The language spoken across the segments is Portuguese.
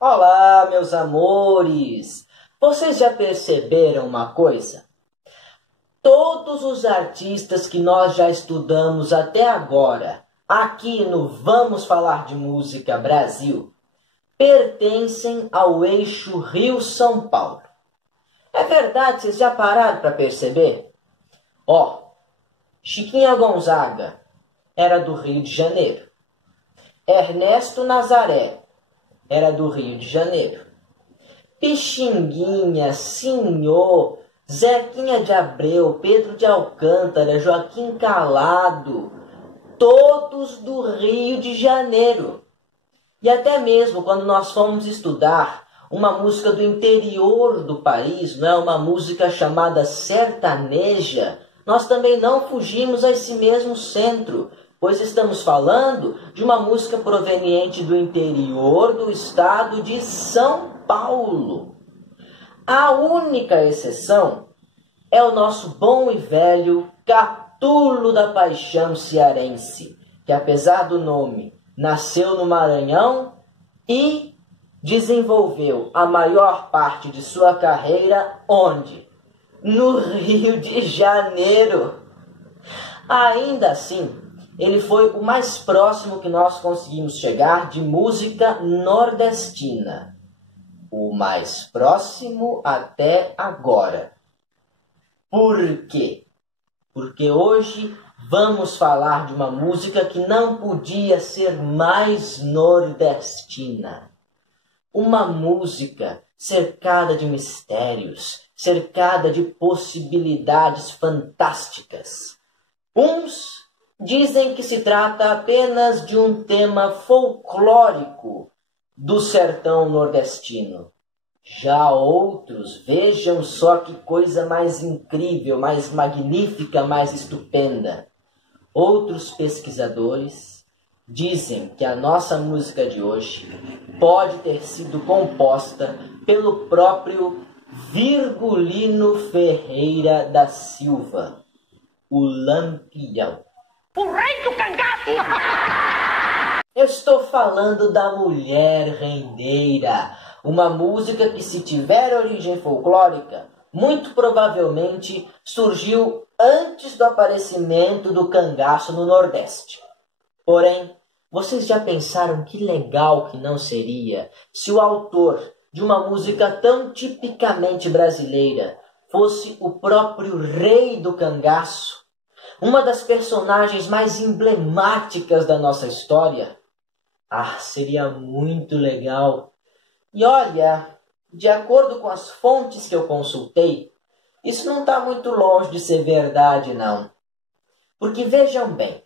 Olá, meus amores! Vocês já perceberam uma coisa? Todos os artistas que nós já estudamos até agora, aqui no Vamos Falar de Música Brasil, pertencem ao eixo Rio-São Paulo. É verdade, vocês já pararam para perceber? Chiquinha Gonzaga era do Rio de Janeiro. Ernesto Nazaré era do Rio de Janeiro. Pixinguinha, Senhor, Zequinha de Abreu, Pedro de Alcântara, Joaquim Calado, todos do Rio de Janeiro. E até mesmo quando nós fomos estudar uma música do interior do país, não é uma música chamada sertaneja, nós também não fugimos a esse mesmo centro, pois estamos falando de uma música proveniente do interior do estado de São Paulo. A única exceção é o nosso bom e velho Catulo da Paixão cearense, que apesar do nome, nasceu no Maranhão e desenvolveu a maior parte de sua carreira onde? No Rio de Janeiro. Ainda assim, ele foi o mais próximo que nós conseguimos chegar de música nordestina. O mais próximo até agora. Por quê? Porque hoje vamos falar de uma música que não podia ser mais nordestina. Uma música cercada de mistérios, cercada de possibilidades fantásticas. Uns dizem que se trata apenas de um tema folclórico do sertão nordestino. Já outros, vejam só que coisa mais incrível, mais magnífica, mais estupenda. Outros pesquisadores dizem que a nossa música de hoje pode ter sido composta pelo próprio Virgulino Ferreira da Silva, o Lampião. O rei do cangaço! Eu estou falando da Mulher Rendeira, uma música que, se tiver origem folclórica, muito provavelmente surgiu antes do aparecimento do cangaço no Nordeste. Porém, vocês já pensaram que legal que não seria se o autor de uma música tão tipicamente brasileira fosse o próprio rei do cangaço, uma das personagens mais emblemáticas da nossa história? Seria muito legal. E olha, de acordo com as fontes que eu consultei, isso não está muito longe de ser verdade, não. Porque vejam bem,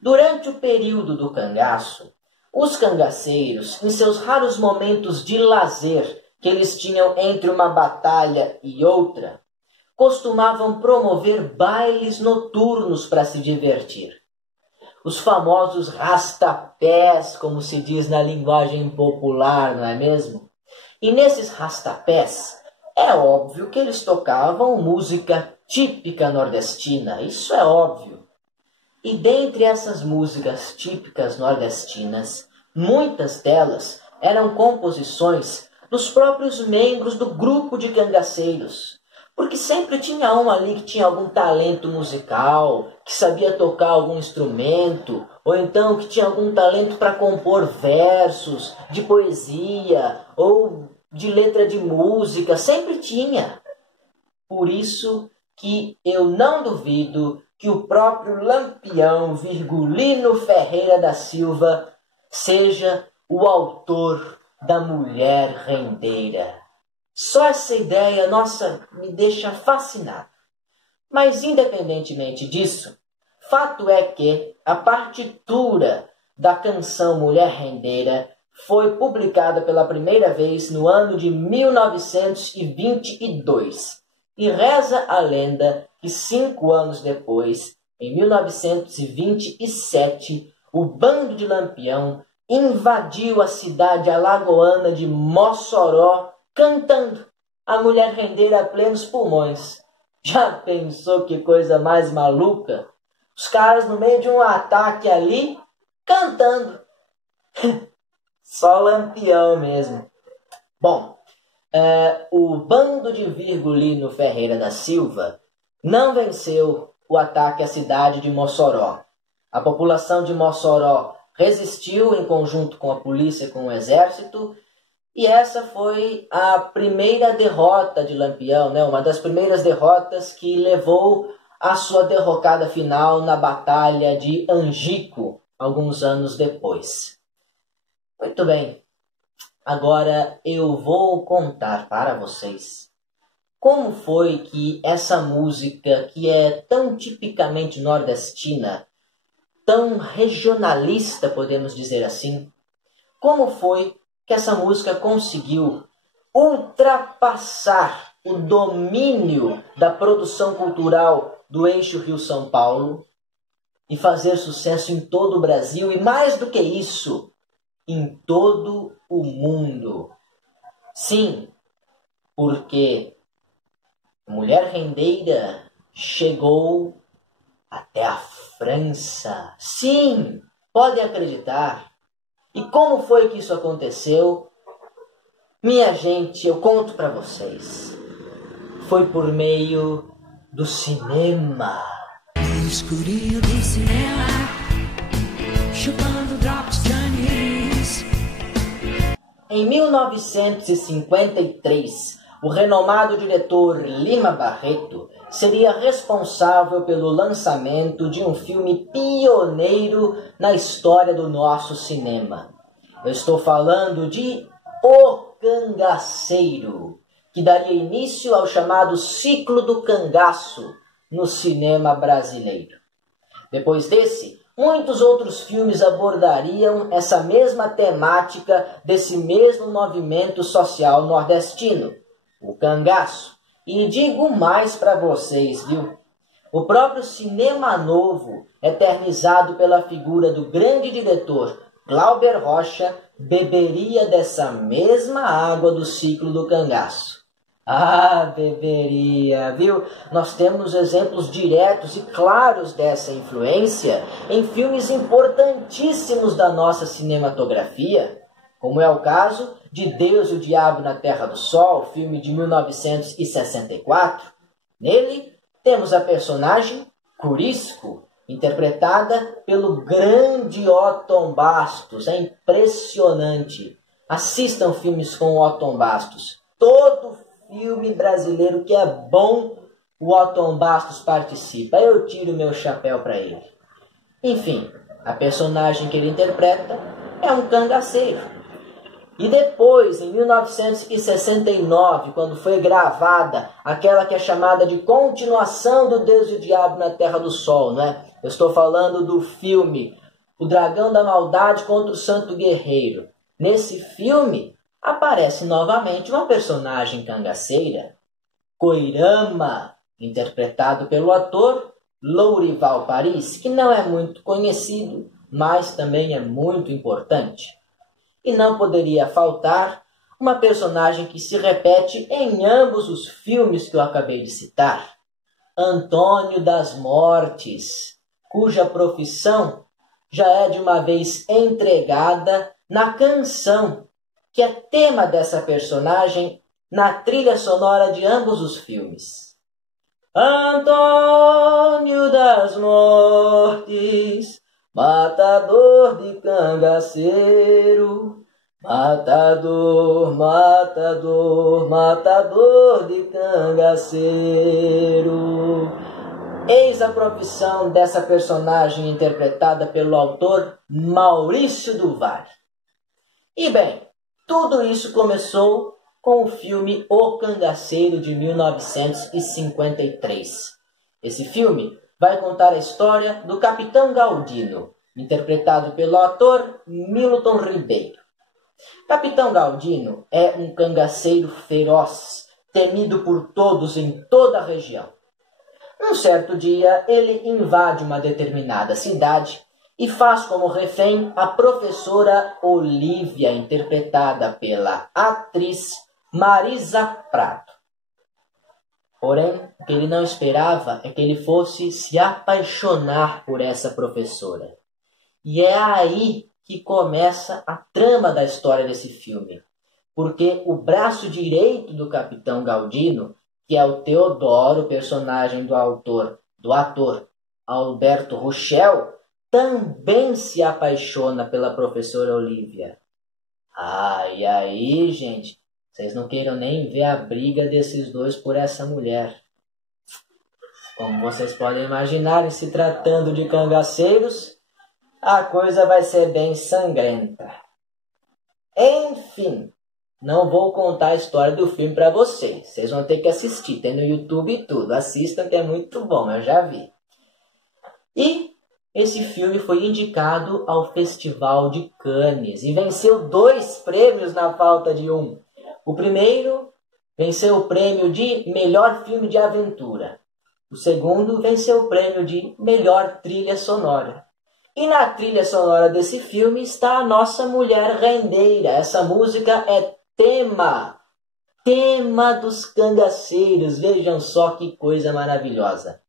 durante o período do cangaço, os cangaceiros, em seus raros momentos de lazer que eles tinham entre uma batalha e outra, costumavam promover bailes noturnos para se divertir. Os famosos rastapés, como se diz na linguagem popular, não é mesmo? E nesses rastapés, é óbvio que eles tocavam música típica nordestina, isso é óbvio. E dentre essas músicas típicas nordestinas, muitas delas eram composições dos próprios membros do grupo de cangaceiros. Porque sempre tinha um ali que tinha algum talento musical, que sabia tocar algum instrumento, ou então que tinha algum talento para compor versos de poesia, ou de letra de música, sempre tinha. Por isso que eu não duvido que o próprio Lampião Virgulino Ferreira da Silva seja o autor da Mulher Rendeira. Só essa ideia, nossa, me deixa fascinado. Mas, independentemente disso, fato é que a partitura da canção Mulher Rendeira foi publicada pela primeira vez no ano de 1922. E reza a lenda que 5 anos depois, em 1927, o bando de Lampião invadiu a cidade alagoana de Mossoró, cantando a Mulher Rendeira a plenos pulmões. Já pensou que coisa mais maluca? Os caras no meio de um ataque ali, cantando. Só Lampião mesmo. Bom, o bando de Virgulino Ferreira da Silva não venceu o ataque à cidade de Mossoró. A população de Mossoró resistiu em conjunto com a polícia e com o exército, e essa foi a primeira derrota de Lampião, né? Uma das primeiras derrotas que levou à sua derrocada final na Batalha de Angico, alguns anos depois. Muito bem, agora eu vou contar para vocês como foi que essa música, que é tão tipicamente nordestina, tão regionalista, podemos dizer assim, como foi que essa música conseguiu ultrapassar o domínio da produção cultural do eixo Rio-São Paulo e fazer sucesso em todo o Brasil e, mais do que isso, em todo o mundo. Sim, porque Mulher Rendeira chegou até a França. Sim, podem acreditar. E como foi que isso aconteceu? Minha gente, eu conto para vocês. Foi por meio do cinema. No escurinho do cinema, chupando drops de anis. Em 1953, o renomado diretor Lima Barreto seria responsável pelo lançamento de um filme pioneiro na história do nosso cinema. Eu estou falando de O Cangaceiro, que daria início ao chamado ciclo do cangaço no cinema brasileiro. Depois desse, muitos outros filmes abordariam essa mesma temática desse mesmo movimento social nordestino, o cangaço. E digo mais para vocês, viu? O próprio Cinema Novo, eternizado pela figura do grande diretor Glauber Rocha, beberia dessa mesma água do ciclo do cangaço. Ah, beberia, viu? Nós temos exemplos diretos e claros dessa influência em filmes importantíssimos da nossa cinematografia, como é o caso de Deus e o Diabo na Terra do Sol, filme de 1964. Nele, temos a personagem Curisco, interpretada pelo grande Otton Bastos. É impressionante. Assistam filmes com o Otton Bastos. Todo filme brasileiro que é bom, o Otton Bastos participa. Eu tiro meu chapéu para ele. Enfim, a personagem que ele interpreta é um cangaceiro. E depois, em 1969, quando foi gravada aquela que é chamada de continuação do Deus e o Diabo na Terra do Sol, né? Eu estou falando do filme O Dragão da Maldade contra o Santo Guerreiro. Nesse filme, aparece novamente uma personagem cangaceira, Coirama, interpretado pelo ator Lourival Paris, que não é muito conhecido, mas também é muito importante. E não poderia faltar uma personagem que se repete em ambos os filmes que eu acabei de citar, Antônio das Mortes, cuja profissão já é de uma vez entregada na canção, que é tema dessa personagem na trilha sonora de ambos os filmes. Antônio das Mortes, matador de cangaceiro, matador, matador, matador de cangaceiro. Eis a profissão dessa personagem interpretada pelo autor Maurício Duval. E bem, tudo isso começou com o filme O Cangaceiro de 1953. Esse filme vai contar a história do Capitão Galdino, interpretado pelo ator Milton Ribeiro. Capitão Galdino é um cangaceiro feroz, temido por todos em toda a região. Um certo dia, ele invade uma determinada cidade e faz como refém a professora Olívia, interpretada pela atriz Marisa Prado. Porém, o que ele não esperava é que ele fosse se apaixonar por essa professora. E é aí que começa a trama da história desse filme. Porque o braço direito do Capitão Galdino, que é o Teodoro, personagem do ator Alberto Rochel, também se apaixona pela professora Olivia. E aí, gente, vocês não queiram nem ver a briga desses dois por essa mulher. Como vocês podem imaginar, em se tratando de cangaceiros, a coisa vai ser bem sangrenta. Enfim, não vou contar a história do filme para vocês. Vocês vão ter que assistir, tem no YouTube e tudo. Assistam que é muito bom, eu já vi. E esse filme foi indicado ao Festival de Cannes e venceu 2 prêmios na falta de um. O primeiro venceu o prêmio de melhor filme de aventura. O segundo venceu o prêmio de melhor trilha sonora. E na trilha sonora desse filme está a nossa mulher rendeira. Essa música é tema dos cangaceiros. Vejam só que coisa maravilhosa.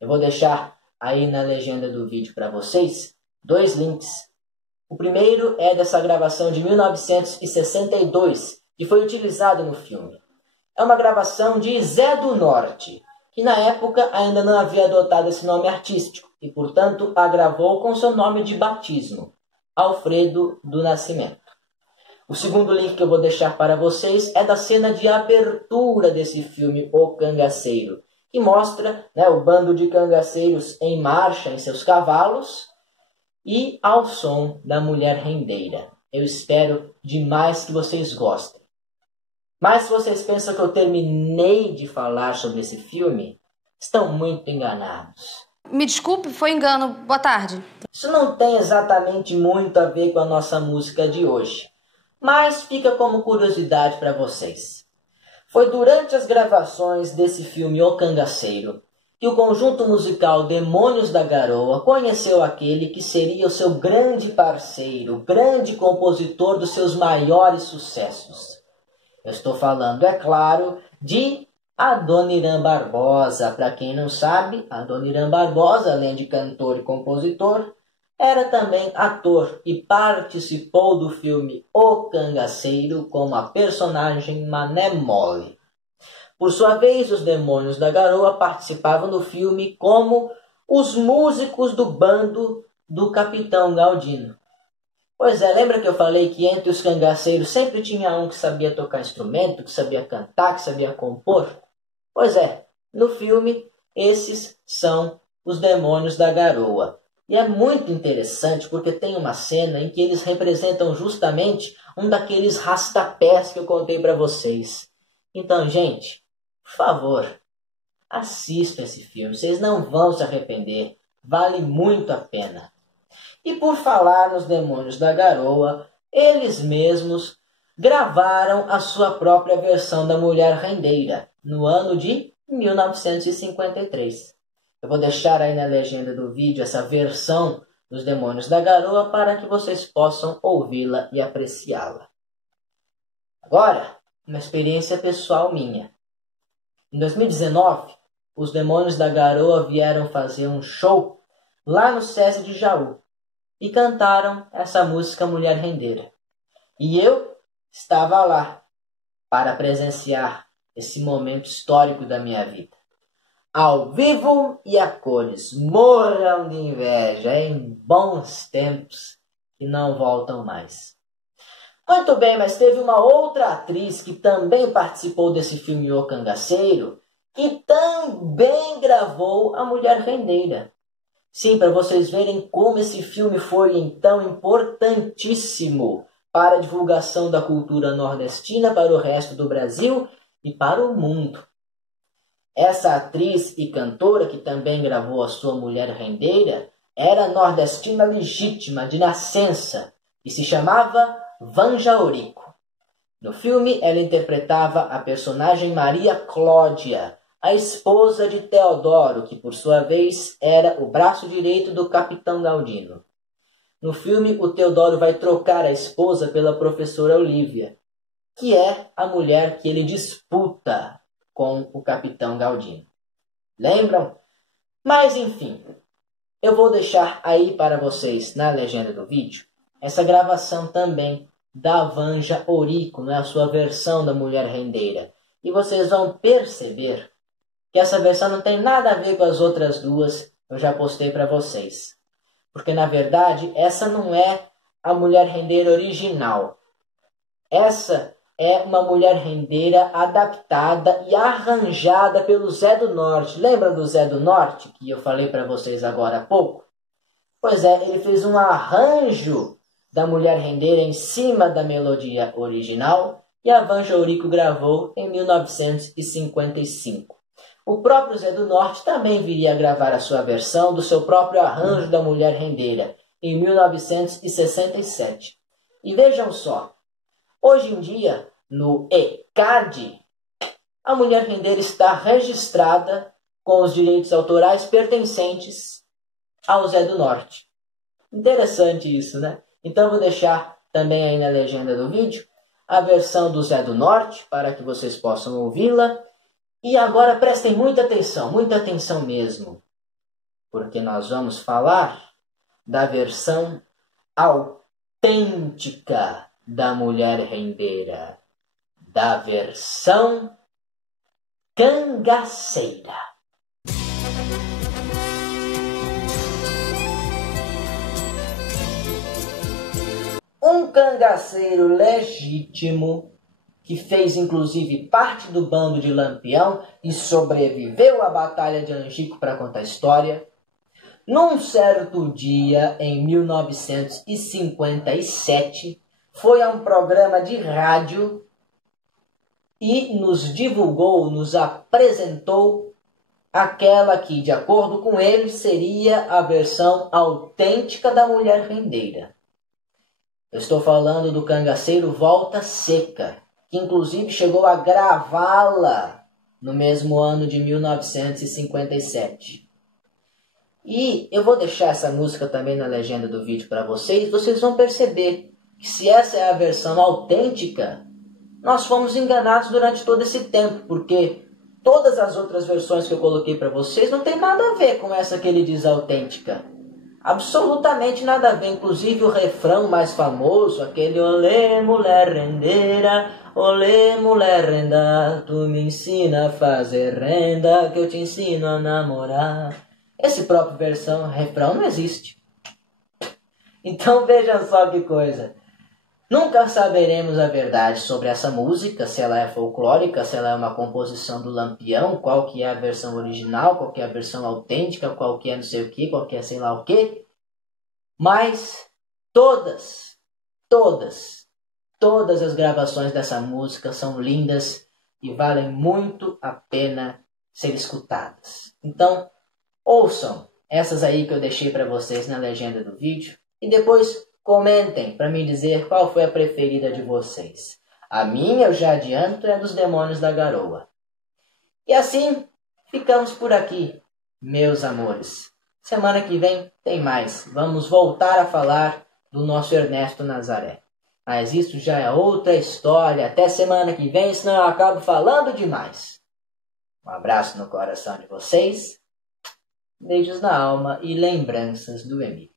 Eu vou deixar aí na legenda do vídeo para vocês 2 links. O primeiro é dessa gravação de 1962, que foi utilizado no filme. É uma gravação de Zé do Norte, que na época ainda não havia adotado esse nome artístico e, portanto, a gravou com seu nome de batismo, Alfredo do Nascimento. O segundo link que eu vou deixar para vocês é da cena de abertura desse filme O Cangaceiro, que mostra, o bando de cangaceiros em marcha em seus cavalos e ao som da mulher rendeira. Eu espero demais que vocês gostem. Mas se vocês pensam que eu terminei de falar sobre esse filme, estão muito enganados. Me desculpe, foi engano. Boa tarde. Isso não tem exatamente muito a ver com a nossa música de hoje, mas fica como curiosidade para vocês. Foi durante as gravações desse filme O Cangaceiro que o conjunto musical Demônios da Garoa conheceu aquele que seria o seu grande parceiro, o grande compositor dos seus maiores sucessos. Eu estou falando, é claro, de Adoniran Barbosa. Para quem não sabe, Adoniran Barbosa, além de cantor e compositor, era também ator e participou do filme O Cangaceiro como a personagem Mané Mole. Por sua vez, os Demônios da Garoa participavam do filme como os músicos do bando do Capitão Galdino. Pois é, lembra que eu falei que entre os cangaceiros sempre tinha um que sabia tocar instrumento, que sabia cantar, que sabia compor? Pois é, no filme, esses são os Demônios da Garoa. E é muito interessante porque tem uma cena em que eles representam justamente um daqueles rastapés que eu contei para vocês. Então, gente, por favor, assistam esse filme. Vocês não vão se arrepender. Vale muito a pena. E por falar nos Demônios da Garoa, eles mesmos gravaram a sua própria versão da Mulher Rendeira, no ano de 1953. Eu vou deixar aí na legenda do vídeo essa versão dos Demônios da Garoa para que vocês possam ouvi-la e apreciá-la. Agora, uma experiência pessoal minha. Em 2019, os Demônios da Garoa vieram fazer um show lá no SESI de Jaú e cantaram essa música Mulher Rendeira. E eu estava lá para presenciar esse momento histórico da minha vida. Ao vivo e a cores, morram de inveja em bons tempos que não voltam mais. Muito bem, mas teve uma outra atriz que também participou desse filme O Cangaceiro, que também gravou a Mulher Rendeira. Sim, para vocês verem como esse filme foi então importantíssimo para a divulgação da cultura nordestina para o resto do Brasil e para o mundo. Essa atriz e cantora que também gravou a sua Mulher Rendeira era nordestina legítima, de nascença, e se chamava Vanja Aurico. No filme, ela interpretava a personagem Maria Clódia, a esposa de Teodoro, que por sua vez era o braço direito do Capitão Galdino. No filme, o Teodoro vai trocar a esposa pela professora Olivia, que é a mulher que ele disputa com o Capitão Galdino. Lembram? Mas enfim, eu vou deixar aí para vocês na legenda do vídeo essa gravação também da Vanja Eurico, né, a sua versão da Mulher Rendeira. E vocês vão perceber que essa versão não tem nada a ver com as outras duas, eu já postei para vocês. Porque, na verdade, essa não é a Mulher Rendeira original. Essa é uma Mulher Rendeira adaptada e arranjada pelo Zé do Norte. Lembra do Zé do Norte, que eu falei para vocês agora há pouco? Pois é, ele fez um arranjo da Mulher Rendeira em cima da melodia original e a Vanja Eurico gravou em 1955. O próprio Zé do Norte também viria a gravar a sua versão do seu próprio arranjo da Mulher Rendeira em 1967. E vejam só, hoje em dia, no ECAD, a Mulher Rendeira está registrada com os direitos autorais pertencentes ao Zé do Norte. Interessante isso, né? Então vou deixar também aí na legenda do vídeo a versão do Zé do Norte para que vocês possam ouvi-la. E agora prestem muita atenção mesmo, porque nós vamos falar da versão autêntica da Mulher Rendeira, da versão cangaceira. Um cangaceiro legítimo, que fez inclusive parte do bando de Lampião e sobreviveu à Batalha de Angico para contar a história. Num certo dia, em 1957, foi a um programa de rádio e nos divulgou, nos apresentou aquela que, de acordo com ele, seria a versão autêntica da Mulher Rendeira. Eu estou falando do cangaceiro Volta Seca, que inclusive chegou a gravá-la no mesmo ano de 1957. E eu vou deixar essa música também na legenda do vídeo para vocês. Vocês vão perceber que se essa é a versão autêntica, nós fomos enganados durante todo esse tempo, porque todas as outras versões que eu coloquei para vocês não tem nada a ver com essa que ele diz autêntica. Absolutamente nada a ver, inclusive o refrão mais famoso, aquele olê mulher rendeira, olê mulher renda, tu me ensina a fazer renda, que eu te ensino a namorar. Esse próprio refrão não existe. Então vejam só que coisa. Nunca saberemos a verdade sobre essa música, se ela é folclórica, se ela é uma composição do Lampião, qual que é a versão original, qual que é a versão autêntica, qual que é não sei o que, qual que é sei lá o que. Mas todas as gravações dessa música são lindas e valem muito a pena ser escutadas. Então, ouçam essas aí que eu deixei para vocês na legenda do vídeo e depois comentem para me dizer qual foi a preferida de vocês. A minha, eu já adianto, é dos Demônios da Garoa. E assim, ficamos por aqui, meus amores. Semana que vem tem mais. Vamos voltar a falar do nosso Ernesto Nazaré. Mas isso já é outra história. Até semana que vem, senão eu acabo falando demais. Um abraço no coração de vocês. Beijos na alma e lembranças do Emílio.